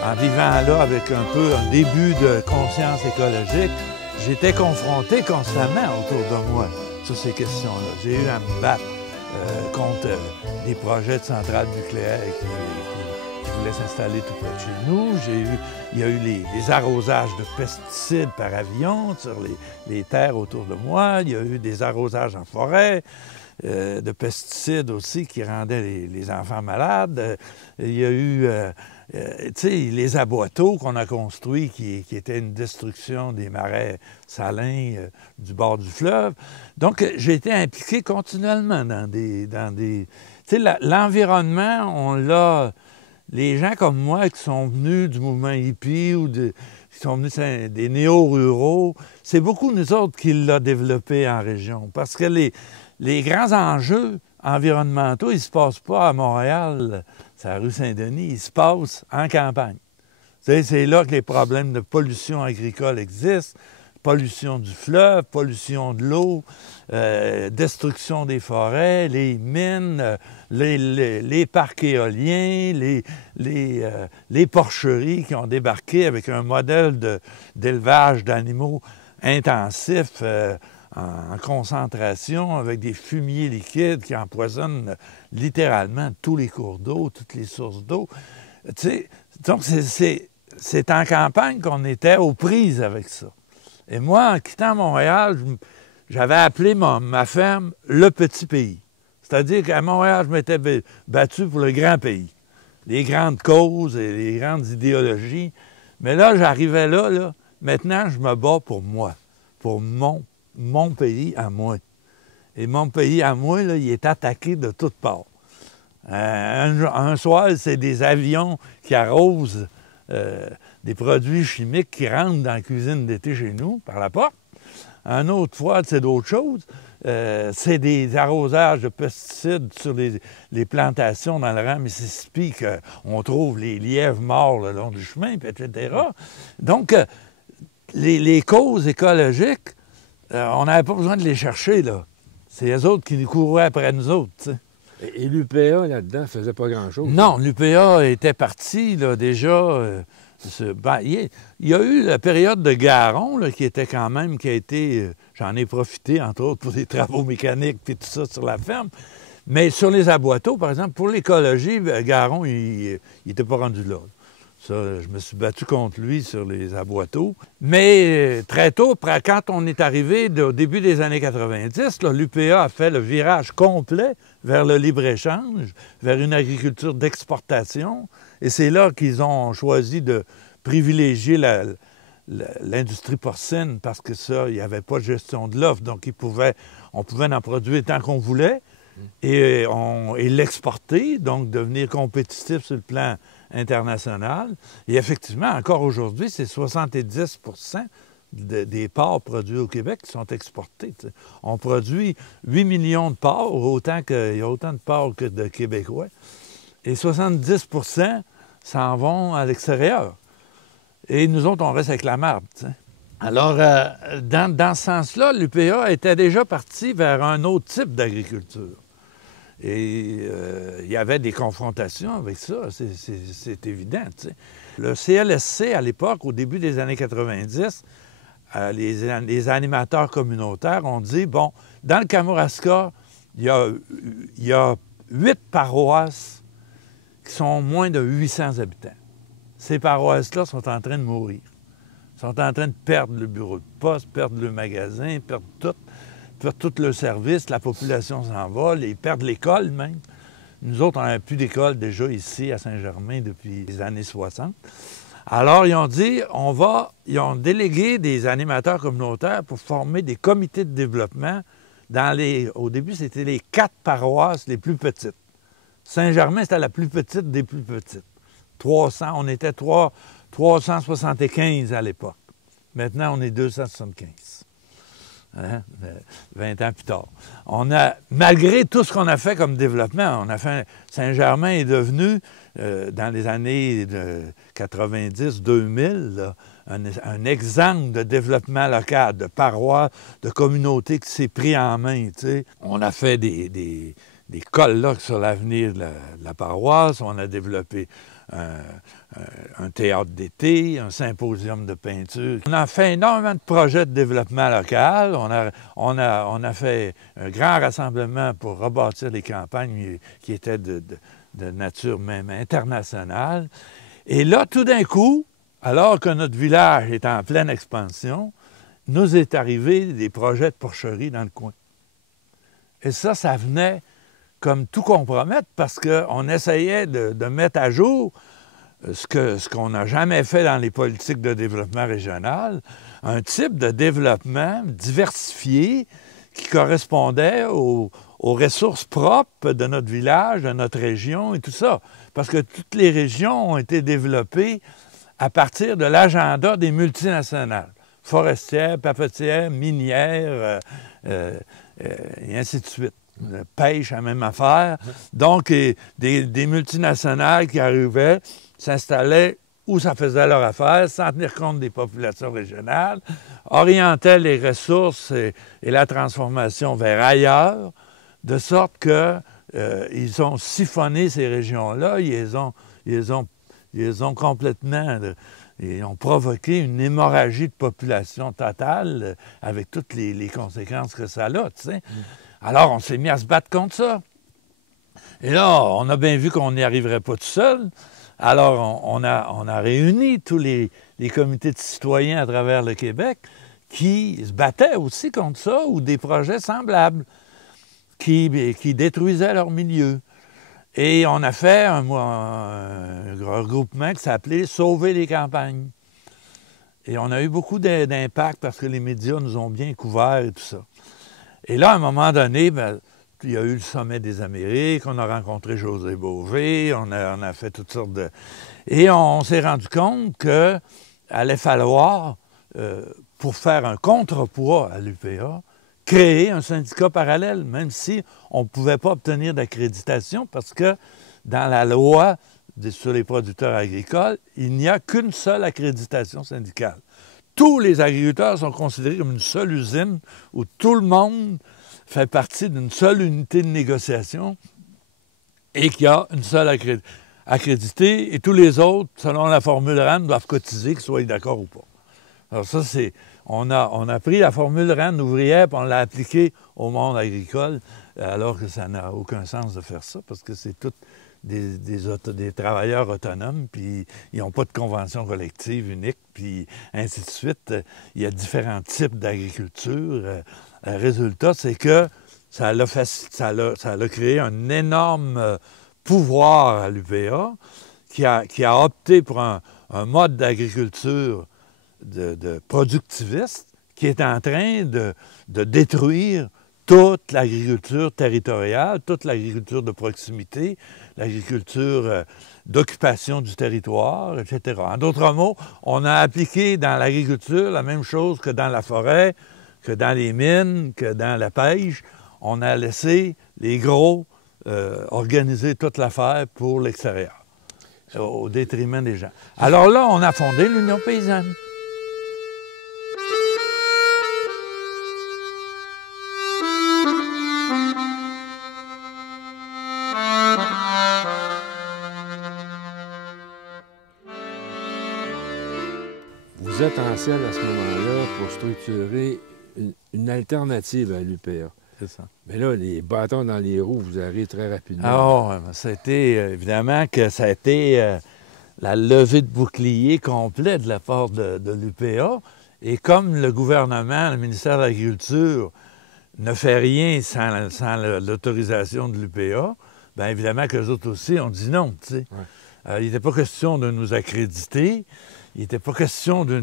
En vivant là avec un peu un début de conscience écologique, j'étais confronté constamment autour de moi sur ces questions-là. J'ai eu à me battre contre des projets de centrales nucléaires qui voulaient s'installer tout près de chez nous. Il y a eu les arrosages de pesticides par avion sur les terres autour de moi. Il y a eu des arrosages en forêt. De pesticides aussi qui rendaient les enfants malades. Il y a eu les aboiteaux qu'on a construits qui étaient une destruction des marais salins du bord du fleuve. Donc, j'ai été impliqué continuellement dans des l'environnement, on l'a... Les gens comme moi qui sont venus du mouvement hippie ou qui sont venus des néo-ruraux, c'est beaucoup nous autres qui l'ont développé en région. Parce que les grands enjeux environnementaux, ils ne se passent pas à Montréal, c'est la rue Saint-Denis, ils se passent en campagne. C'est là que les problèmes de pollution agricole existent, pollution du fleuve, pollution de l'eau, destruction des forêts, les mines, les parcs éoliens, les porcheries qui ont débarqué avec un modèle d'élevage d'animaux intensif, en concentration, avec des fumiers liquides qui empoisonnent littéralement tous les cours d'eau, toutes les sources d'eau. Donc, c'est en campagne qu'on était aux prises avec ça. Et moi, en quittant Montréal, j'avais appelé ma ferme « Le Petit Pays ». C'est-à-dire qu'à Montréal, je m'étais battu pour le grand pays, les grandes causes et les grandes idéologies. Mais là, j'arrivais là, maintenant, je me bats pour moi, pour mon pays à moi. Et mon pays à moi, là, il est attaqué de toutes parts. Un soir, c'est des avions qui arrosent des produits chimiques qui rentrent dans la cuisine d'été chez nous, par la porte. Un autre fois, c'est d'autres choses. C'est des arrosages de pesticides sur les plantations dans le rang Mississippi qu'on trouve les lièvres morts le long du chemin, etc. Donc, les causes écologiques, on n'avait pas besoin de les chercher, là. C'est les autres qui nous couraient après nous autres, tu sais. Et l'UPA, là-dedans, faisait pas grand-chose? Non, l'UPA était parti, là, déjà. Il y a eu la période de Garon, là, qui était quand même, qui a été... J'en ai profité, entre autres, pour des travaux mécaniques puis tout ça sur la ferme. Mais sur les aboiteaux, par exemple, pour l'écologie, Garon, il n'était pas rendu là. Ça, je me suis battu contre lui sur les aboiteaux. Mais très tôt, quand on est arrivé au début des années 90, l'UPA a fait le virage complet vers le libre-échange, vers une agriculture d'exportation. Et c'est là qu'ils ont choisi de privilégier l'industrie porcine parce que ça, il n'y avait pas de gestion de l'offre. Donc, on pouvait en produire tant qu'on voulait et l'exporter, donc devenir compétitif sur le plan international. Et effectivement, encore aujourd'hui, c'est 70 des porcs produits au Québec qui sont exportés. T'sais. On produit 8 millions de porcs, il y a autant de porcs que de Québécois. Et 70 s'en vont à l'extérieur. Et nous autres, on reste avec la marde. T'sais. Alors, dans ce sens-là, l'UPA était déjà parti vers un autre type d'agriculture. Et il y avait des confrontations avec ça, c'est évident. Tu sais. Le CLSC, à l'époque, au début des années 90, les animateurs communautaires ont dit, bon, dans le Kamouraska, il y a 8 paroisses qui sont moins de 800 habitants. Ces paroisses-là sont en train de mourir. Ils sont en train de perdre le bureau de poste, perdre le magasin, perdre tout le service, la population s'en va, ils perdent l'école même. Nous autres, on n'avait plus d'école déjà ici à Saint-Germain depuis les années 60. Alors, ils ont dit, ils ont délégué des animateurs communautaires pour former des comités de développement au début, c'était les 4 paroisses les plus petites. Saint-Germain, c'était la plus petite des plus petites. On était 375 à l'époque. Maintenant, on est 275. Hein? 20 ans plus tard. Malgré tout ce qu'on a fait comme développement, Saint-Germain est devenu, dans les années 90-2000, un exemple de développement local, de paroisse, de communauté qui s'est pris en main. T'sais. On a fait des colloques sur l'avenir de la paroisse, on a développé un théâtre d'été, un symposium de peinture. On a fait énormément de projets de développement local. On a fait un grand rassemblement pour rebâtir les campagnes qui étaient de nature même internationale. Et là, tout d'un coup, alors que notre village est en pleine expansion, nous est arrivé des projets de porcherie dans le coin. Et ça venait comme tout compromettre parce qu'on essayait de mettre à jour ce qu'on n'a jamais fait dans les politiques de développement régional, un type de développement diversifié qui correspondait aux ressources propres de notre village, de notre région et tout ça. Parce que toutes les régions ont été développées à partir de l'agenda des multinationales, forestières, papetières, minières, et ainsi de suite. Pêche, la même affaire. Donc, des multinationales qui arrivaient, s'installaient où ça faisait leur affaire, sans tenir compte des populations régionales, orientaient les ressources et la transformation vers ailleurs, de sorte qu'ils ont siphonné ces régions-là, ils ont complètement... Ils ont provoqué une hémorragie de population totale avec toutes les conséquences que ça a, tu sais. Alors, on s'est mis à se battre contre ça. Et là, on a bien vu qu'on n'y arriverait pas tout seul. Alors, on a réuni tous les comités de citoyens à travers le Québec qui se battaient aussi contre ça ou des projets semblables qui détruisaient leur milieu. Et on a fait un regroupement qui s'appelait « Sauver les campagnes ». Et on a eu beaucoup d'impact parce que les médias nous ont bien couverts et tout ça. Et là, à un moment donné, bien, il y a eu le sommet des Amériques, on a rencontré José Bové, on a fait toutes sortes de... Et on s'est rendu compte qu'il allait falloir, pour faire un contrepoids à l'UPA, créer un syndicat parallèle, même si on ne pouvait pas obtenir d'accréditation parce que dans la loi sur les producteurs agricoles, il n'y a qu'une seule accréditation syndicale. Tous les agriculteurs sont considérés comme une seule usine où tout le monde fait partie d'une seule unité de négociation et qu'il y a une seule accréditée et tous les autres, selon la formule RAN, doivent cotiser, qu'ils soient d'accord ou pas. Alors ça, c'est... On a pris la formule RAN ouvrière et on l'a appliquée au monde agricole, alors que ça n'a aucun sens de faire ça, parce que c'est tous des travailleurs autonomes, puis ils n'ont pas de convention collective unique, puis ainsi de suite. Il y a différents types d'agriculture. Le résultat, c'est que ça a créé un énorme pouvoir à l'UPA qui a opté pour un mode d'agriculture de productiviste qui est en train de détruire toute l'agriculture territoriale, toute l'agriculture de proximité, l'agriculture d'occupation du territoire, etc. En d'autres mots, on a appliqué dans l'agriculture la même chose que dans la forêt, que dans les mines, que dans la pêche. On a laissé les gros organiser toute l'affaire pour l'extérieur, au détriment des gens. Alors là, on a fondé l'Union paysanne. vous êtes en selle à ce moment-là pour structurer une alternative à l'UPA. C'est ça. Mais là, les bâtons dans les roues vous arrivent très rapidement. Ah, ça a été, évidemment que ça a été la levée de bouclier complète de la part de l'UPA. Et comme le gouvernement, le ministère de l'Agriculture, ne fait rien sans l'autorisation de l'UPA, bien évidemment qu'eux autres aussi ont dit non, tu sais. Ouais. Il n'était pas question de nous accréditer, il n'était pas question de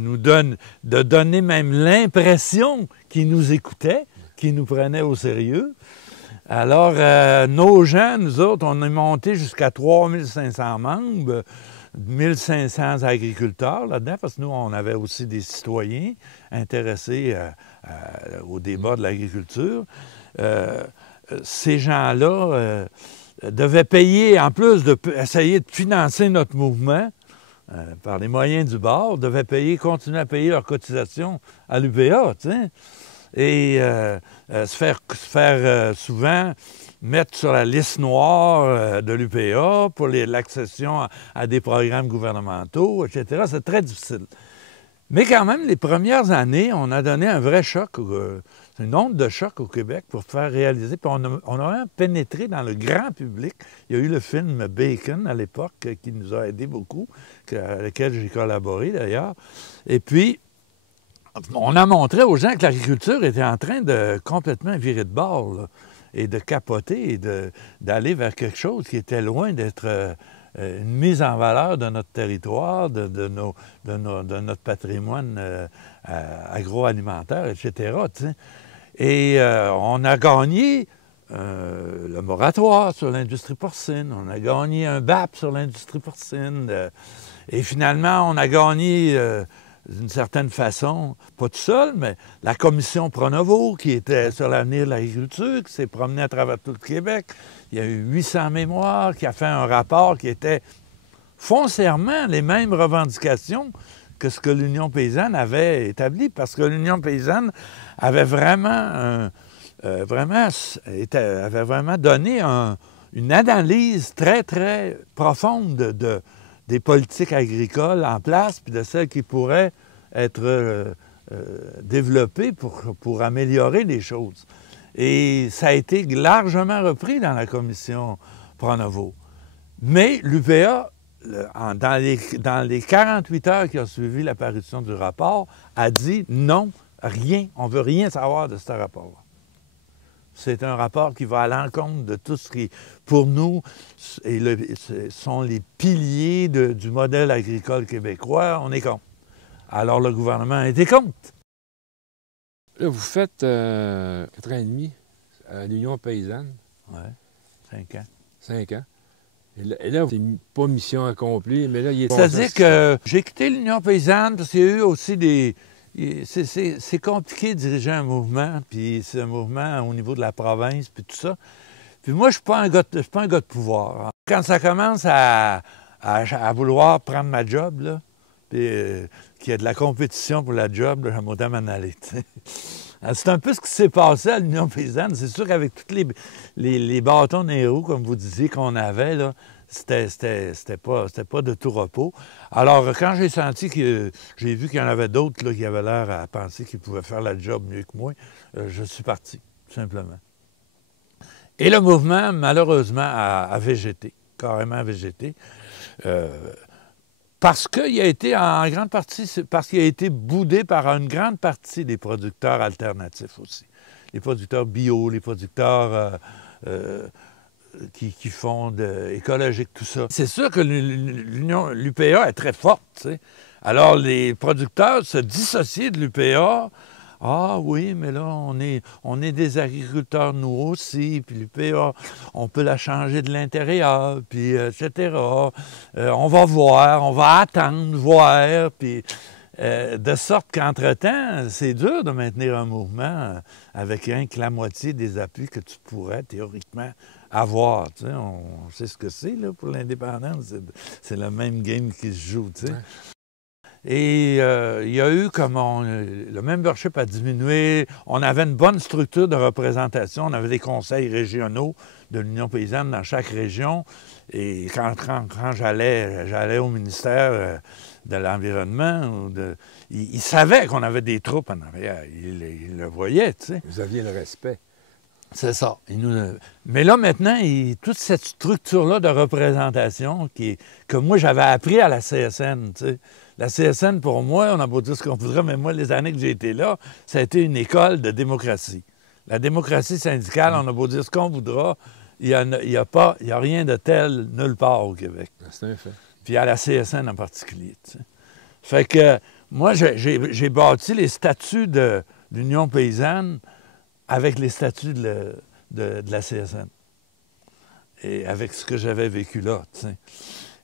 donner même l'impression qu'ils nous écoutaient, qu'ils nous prenaient au sérieux. Alors, nos gens, nous autres, on est montés jusqu'à 3500 membres, 1500 agriculteurs là-dedans, parce que nous, on avait aussi des citoyens intéressés au débat de l'agriculture. Ces gens-là devaient payer, en plus d'essayer de financer notre mouvement, par les moyens du bord, devaient continuer à payer leurs cotisations à l'UPA, tu sais. Et se faire souvent mettre sur la liste noire de l'UPA pour l'accession à des programmes gouvernementaux, etc. C'est très difficile. Mais quand même, les premières années, on a donné un vrai choc, une onde de choc au Québec pour faire réaliser. Puis on a même pénétré dans le grand public. Il y a eu le film Bacon à l'époque qui nous a aidé beaucoup, avec lequel j'ai collaboré d'ailleurs. Et puis, on a montré aux gens que l'agriculture était en train de complètement virer de bord, là, et de capoter et d'aller vers quelque chose qui était loin d'être une mise en valeur de notre territoire, de notre patrimoine agroalimentaire, etc. T'sais. Et on a gagné le moratoire sur l'industrie porcine, on a gagné un BAP sur l'industrie porcine, et finalement, on a gagné... d'une certaine façon, pas tout seul, mais la commission Pronovo, qui était sur l'avenir de l'agriculture, qui s'est promenée à travers tout le Québec. Il y a eu 800 mémoires, qui a fait un rapport qui était foncièrement les mêmes revendications que ce que l'Union paysanne avait établi, parce que l'Union paysanne avait vraiment, avait vraiment donné une analyse très, très profonde des politiques agricoles en place, puis de celles qui pourraient être développées pour améliorer les choses. Et ça a été largement repris dans la commission Pronovo. Mais l'UPA, dans les 48 heures qui ont suivi l'apparition du rapport, a dit non, rien, on ne veut rien savoir de ce rapport-là. C'est un rapport qui va à l'encontre de tout ce qui, pour nous, sont les piliers du modèle agricole québécois. On est contre. Alors le gouvernement a été contre. Là, vous faites 4 ans et demi à l'Union paysanne. Oui, 5 ans. 5 ans. Et là c'est pas mission accomplie, mais là, il est... C'est-à-dire que j'ai quitté l'Union paysanne parce qu'il y a eu aussi des... C'est compliqué de diriger un mouvement, puis c'est un mouvement au niveau de la province, puis tout ça. Puis moi, je ne suis pas un gars de pouvoir. Quand ça commence à vouloir prendre ma job, là, puis qu'il y a de la compétition pour la job, là, j'aime m'en aller. C'est un peu ce qui s'est passé à l'Union paysanne. C'est sûr qu'avec tous les bâtons dans les roues, comme vous disiez, qu'on avait, là, c'était pas de tout repos. Alors, quand j'ai senti que j'ai vu qu'il y en avait d'autres là, qui avaient l'air à penser qu'ils pouvaient faire la job mieux que moi, je suis parti, tout simplement. Et le mouvement, malheureusement, a végété, carrément végété, parce qu'il a été, en grande partie, parce qu'il a été boudé par une grande partie des producteurs alternatifs aussi. Les producteurs bio, les producteurs... qui font écologique, tout ça. C'est sûr que l'UPA est très forte, tu sais. Alors, les producteurs se dissocient de l'UPA. Ah oui, mais là, on est des agriculteurs, nous aussi, puis l'UPA, on peut la changer de l'intérieur, puis etc. On va voir, on va attendre, voir, puis... de sorte qu'entre-temps, c'est dur de maintenir un mouvement avec rien que la moitié des appuis que tu pourrais théoriquement avoir. Tu sais, on sait ce que c'est là, pour l'indépendance. C'est le même game qui se joue. Tu sais. Ouais. Et il y a eu comme le membership a diminué. On avait une bonne structure de représentation. On avait des conseils régionaux. de l'Union paysanne dans chaque région. Et quand j'allais au ministère de l'Environnement, ils savaient qu'on avait des troupes en arrière. Ils le voyaient, tu sais. Vous aviez le respect. C'est ça. Mais là, maintenant, toute cette structure-là de représentation que moi, j'avais appris à la CSN, tu sais. La CSN, pour moi, on a beau dire ce qu'on voudrait, mais moi, les années que j'ai été là, ça a été une école de démocratie. La démocratie syndicale, on a beau dire ce qu'on voudra, il n'y a rien de tel nulle part au Québec. C'est un fait. Puis à la CSN en particulier, tu sais. Fait que moi, j'ai bâti les statuts de l'Union paysanne avec les statuts de la CSN. Et avec ce que j'avais vécu là, tu sais.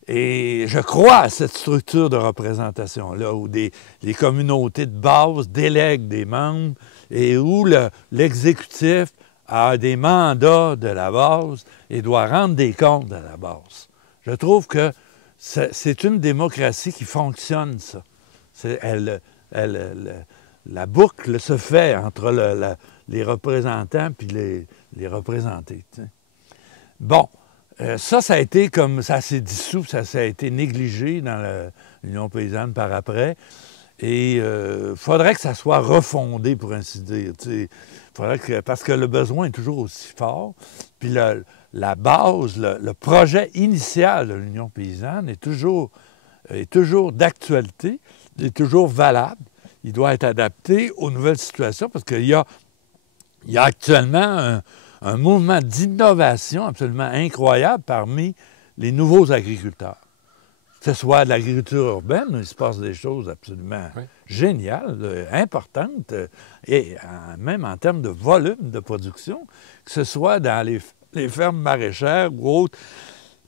Et je crois à cette structure de représentation-là, où les communautés de base délèguent des membres et où l'exécutif a des mandats de la base et doit rendre des comptes à la base. Je trouve que c'est une démocratie qui fonctionne, ça. La boucle se fait entre les représentants et les représentés. Tu sais. Bon. Ça a été comme ça s'est dissous, ça a été négligé dans l'Union paysanne par après. Et il faudrait que ça soit refondé, pour ainsi dire. Parce que le besoin est toujours aussi fort. Puis la base, le projet initial de l'Union paysanne est toujours d'actualité, est toujours valable. Il doit être adapté aux nouvelles situations parce qu'il y a actuellement un mouvement d'innovation absolument incroyable parmi les nouveaux agriculteurs. Que ce soit de l'agriculture urbaine, où il se passe des choses absolument géniales, importantes, et même en termes de volume de production, que ce soit dans les fermes maraîchères ou autres.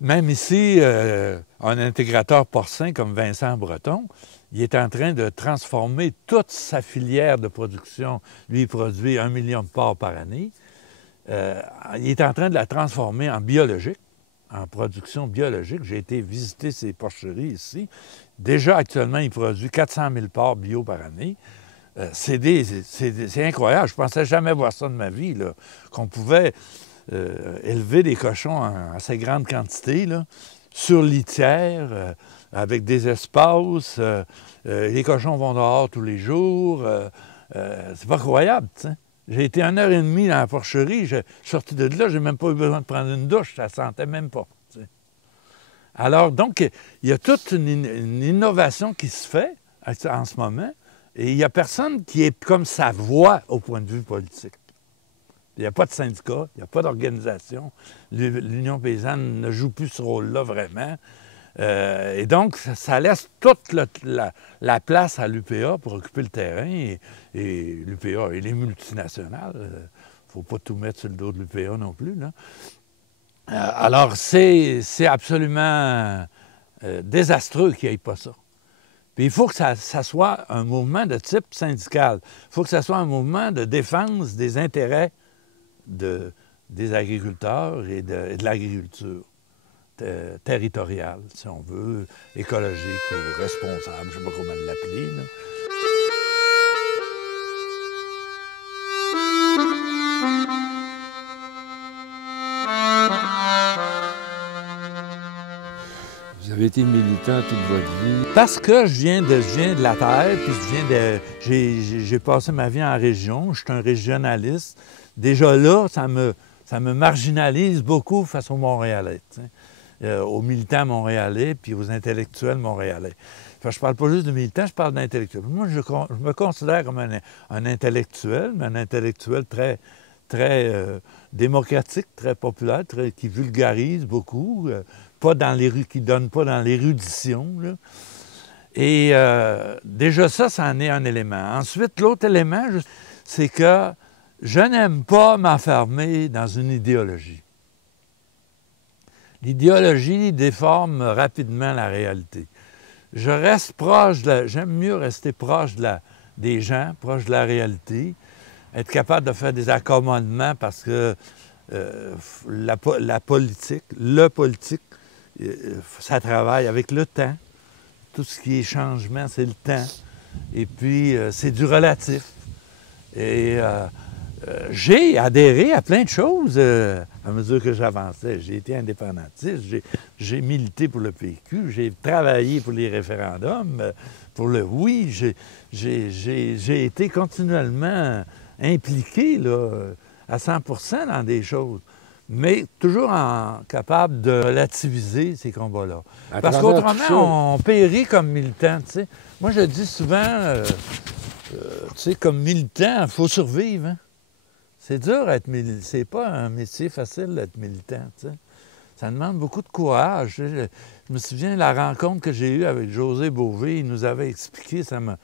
Même ici, un intégrateur porcin comme Vincent Breton, il est en train de transformer toute sa filière de production. Lui, il produit 1 million de porcs par année. Il est en train de la transformer en biologique, en production biologique. J'ai été visiter ses porcheries ici. Déjà, actuellement, il produit 400 000 porcs bio par année. C'est incroyable. Je ne pensais jamais voir ça de ma vie, qu'on pouvait élever des cochons en assez grande quantité, là, sur litière, avec des espaces. Les cochons vont dehors tous les jours. C'est pas croyable, tu sais. J'ai été 1h30 dans la porcherie, je suis sorti de là, j'ai même pas eu besoin de prendre une douche, ça ne sentait même pas. Tu sais. Alors, donc, il y a toute une innovation qui se fait en ce moment, et il n'y a personne qui est comme sa voix au point de vue politique. Il n'y a pas de syndicat, il n'y a pas d'organisation. L'Union paysanne ne joue plus ce rôle-là vraiment. Et donc, ça laisse toute la place à l'UPA pour occuper le terrain. Et l'UPA et les multinationales, il ne faut pas tout mettre sur le dos de l'UPA non plus, là. Alors, c'est absolument désastreux qu'il n'y ait pas ça. Puis il faut que ça soit un mouvement de type syndical. Il faut que ça soit un mouvement de défense des intérêts des agriculteurs et de l'agriculture. Territoriale, si on veut, écologique ou responsable, je ne sais pas comment l'appeler. Là. Vous avez été militant toute votre vie. Parce que je viens de la terre, puis j'ai passé ma vie en région, je suis un régionaliste. Déjà là, ça me marginalise beaucoup face aux Montréalais. T'sais. Aux militants montréalais puis aux intellectuels montréalais. Enfin, je ne parle pas juste de militants, je parle d'intellectuels. Moi, je me considère comme un intellectuel, mais un intellectuel très démocratique, très populaire, qui vulgarise beaucoup, qui ne donne pas dans l'érudition. Et déjà ça en est un élément. Ensuite, l'autre élément, c'est que je n'aime pas m'enfermer dans une idéologie. L'idéologie déforme rapidement la réalité. Je reste proche j'aime mieux rester proche des gens, proche de la réalité, être capable de faire des accommodements parce que la politique, ça travaille avec le temps. Tout ce qui est changement, c'est le temps. Et puis, c'est du relatif. Et j'ai adhéré à plein de choses à mesure que j'avançais. J'ai été indépendantiste, j'ai milité pour le PQ, j'ai travaillé pour les référendums, pour le oui. J'ai été continuellement impliqué là, à 100% dans des choses, mais toujours capable de relativiser ces combats-là. Parce qu'autrement, on périt comme militant. T'sais. Moi, je dis souvent, comme militant, il faut survivre. Hein? C'est dur d'être militant. C'est pas un métier facile d'être militant. T'sais. Ça demande beaucoup de courage. Je me souviens de la rencontre que j'ai eue avec José Bové. Il nous avait expliqué, ça m'a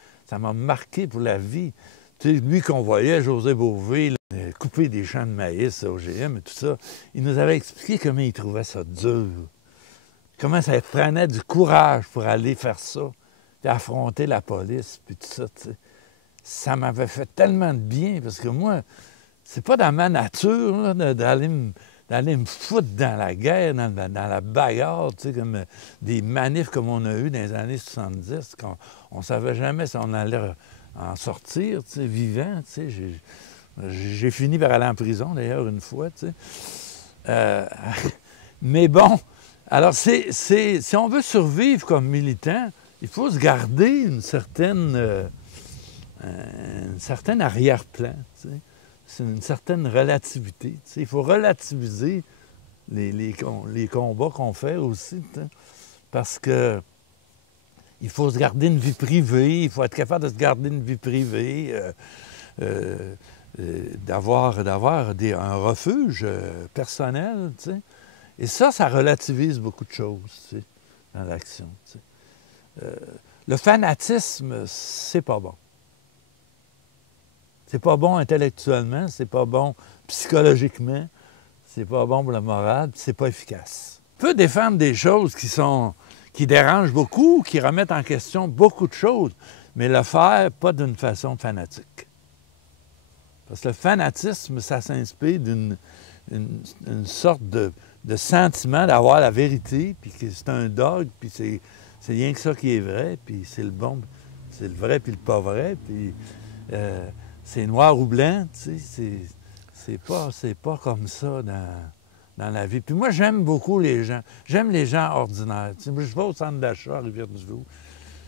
marqué pour la vie. Tu sais, lui qu'on voyait, José Bové, là, couper des champs de maïs au GM et tout ça, il nous avait expliqué comment il trouvait ça dur. Comment ça prenait du courage pour aller faire ça, puis affronter la police, puis tout ça. Tu sais. Ça m'avait fait tellement de bien, parce que moi, c'est pas dans ma nature d'aller me foutre dans la guerre, dans la bagarre, tu sais, comme des manifs comme on a eu dans les années 70, qu'on ne savait jamais si on allait en sortir, tu sais, vivant, tu sais. J'ai fini par aller en prison, d'ailleurs, une fois, tu sais. Mais bon, alors, si on veut survivre comme militant, il faut se garder une certaine arrière-plan, tu sais. C'est une certaine relativité. Tu sais. Il faut relativiser les combats qu'on fait aussi, tu sais, parce que il faut se garder une vie privée, il faut être capable de se garder une vie privée, d'avoir un refuge personnel, tu sais. Et ça relativise beaucoup de choses, tu sais, dans l'action. Tu sais. Le fanatisme, c'est pas bon. C'est pas bon intellectuellement, c'est pas bon psychologiquement, c'est pas bon pour la morale, puis c'est pas efficace. On peut défendre des choses qui dérangent beaucoup, qui remettent en question beaucoup de choses, mais le faire pas d'une façon fanatique. Parce que le fanatisme, ça s'inspire d'une sorte de sentiment d'avoir la vérité, puis que c'est un dogme, puis c'est rien que ça qui est vrai, puis c'est le bon, c'est le vrai, puis le pas vrai, puis c'est noir ou blanc, tu sais, c'est pas comme ça dans la vie. Puis moi, j'aime beaucoup les gens. J'aime les gens ordinaires. Tu sais, je vais au centre d'achat à Rivière-du-Loup,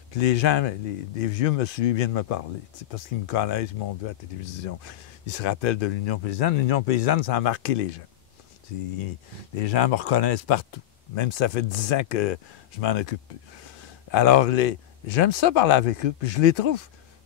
puis les gens, les vieux monsieur viennent me parler, tu sais, parce qu'ils me connaissent, ils m'ont vu à la télévision. Ils se rappellent de l'Union paysanne. L'Union paysanne, ça a marqué les gens. Les gens me reconnaissent partout, même si ça fait 10 ans que je m'en occupe plus. Alors, j'aime ça parler avec eux, puis je les trouve...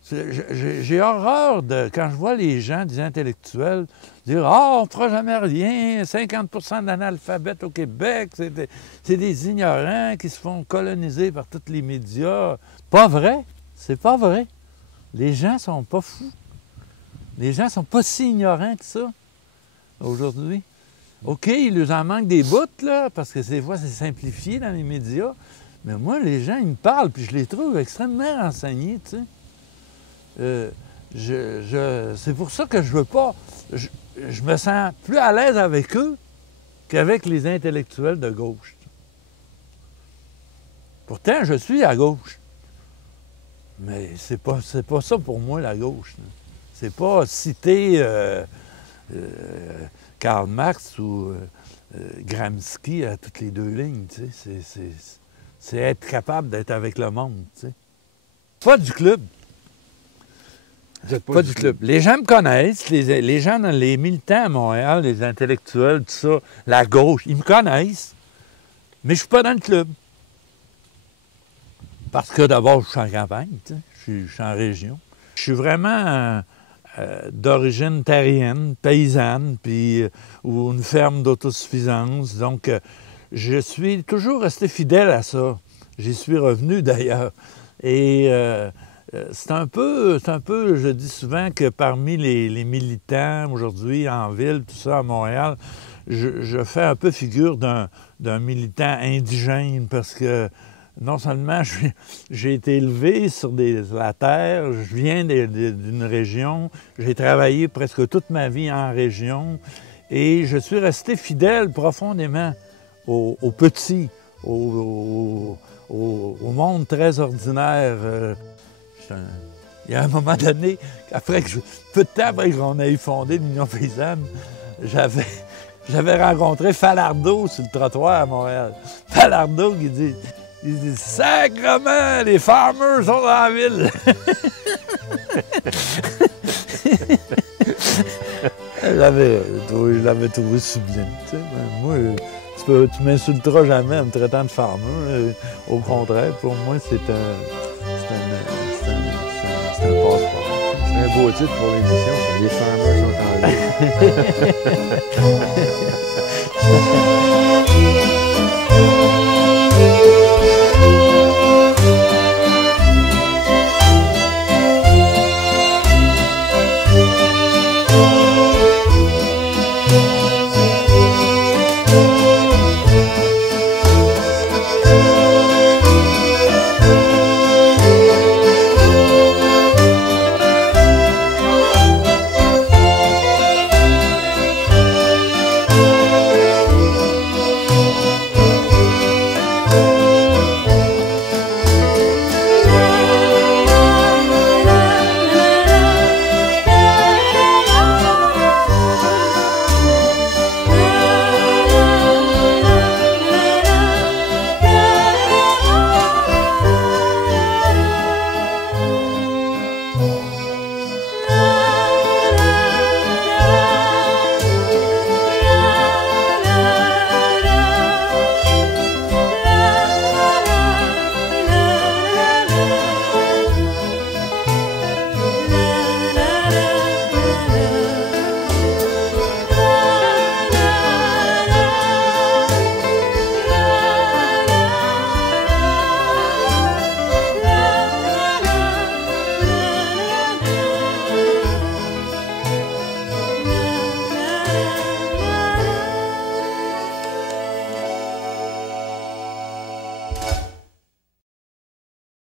J'ai horreur quand je vois les gens, des intellectuels, dire « Ah, on ne fera jamais rien, 50% d'analphabètes au Québec, c'est des ignorants qui se font coloniser par tous les médias. » Pas vrai, c'est pas vrai. Les gens sont pas fous. Les gens sont pas si ignorants que ça, aujourd'hui. OK, il nous en manque des bouts, là, parce que des fois, c'est simplifié dans les médias. Mais moi, les gens, ils me parlent, puis je les trouve extrêmement renseignés, tu sais. C'est pour ça que je veux pas... Je me sens plus à l'aise avec eux qu'avec les intellectuels de gauche. Pourtant, je suis à gauche. Mais c'est pas ça pour moi, la gauche. C'est pas citer Karl Marx ou Gramsci à toutes les deux lignes. Tu sais. C'est être capable d'être avec le monde. Tu sais. Pas du club. Pas du club. Les gens me connaissent, les gens, les militants à Montréal, les intellectuels, tout ça, la gauche, ils me connaissent, mais je suis pas dans le club. Parce que d'abord, je suis en campagne, tu sais, je suis en région. Je suis vraiment d'origine terrienne, paysanne, puis ou une ferme d'autosuffisance. Donc, je suis toujours resté fidèle à ça. J'y suis revenu d'ailleurs. Et c'est un peu, je dis souvent que parmi les militants aujourd'hui en ville, tout ça, à Montréal, je fais un peu figure d'un militant indigène parce que non seulement j'ai été élevé sur la terre, je viens d'une région, j'ai travaillé presque toute ma vie en région et je suis resté fidèle profondément aux petits, au monde très ordinaire. Il y a un moment donné, peu de temps après qu'on ait fondé l'Union paysanne, j'avais rencontré Falardeau sur le trottoir à Montréal. Falardeau qui dit « Sacrement, les farmers sont dans la ville! » Je l'avais trouvé sublime. Tu sais. Moi, tu m'insulteras jamais en me traitant de farmer. Au contraire, pour moi, c'est un passeport. C'est un beau titre pour l'émission. Les farmers sont en ville.